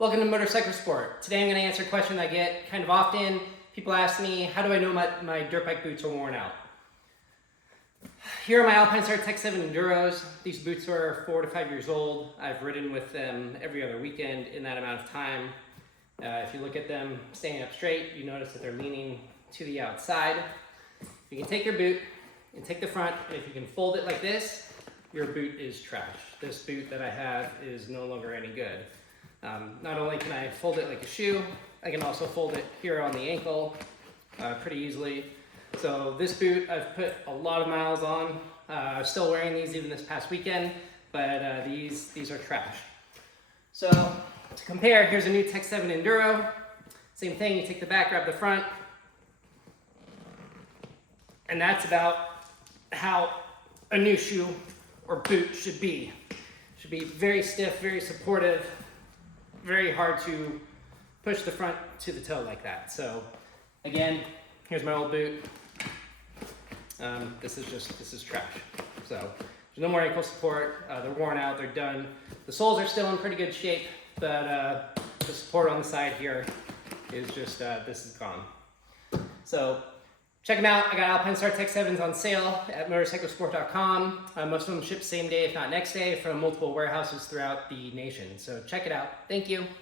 Welcome to Motorcycle Sport. Today I'm going to answer a question I get kind of often. People ask me, how do I know my dirt bike boots are worn out? Here are my Alpinestars Tech 7 Enduros. These boots are 4 to 5 years old. I've ridden with them every other weekend in that amount of time. If you look at them standing up straight, you notice that they're leaning to the outside. You can take your boot and take the front, and if you can fold it like this, your boot is trash. This boot that I have is no longer any good. Not only can I fold it like a shoe, I can also fold it here on the ankle pretty easily. So this boot I've put a lot of miles on. I'm still wearing these even this past weekend, but these are trash. So to compare, here's a new Tech 7 Enduro. Same thing, you take the back, grab the front, and that's about how a new shoe or boot should be. Should be very stiff, very supportive, very hard to push the front to the toe like that. So again, here's my old boot. This is trash. So there's no more ankle support. They're worn out, they're done. The soles are still in pretty good shape, but the support on the side here is just, this is gone. So check them out. I got Alpinestars Tech 7s on sale at motorcyclesport.com. Most of them ship same day, if not next day, from multiple warehouses throughout the nation. So check it out. Thank you.